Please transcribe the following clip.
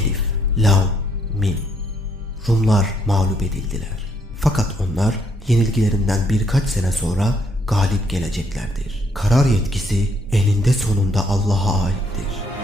Elif, Lam, Mim. Rumlar mağlup edildiler. Fakat onlar yenilgilerinden birkaç sene sonra galip geleceklerdir. Karar yetkisi eninde sonunda Allah'a aittir.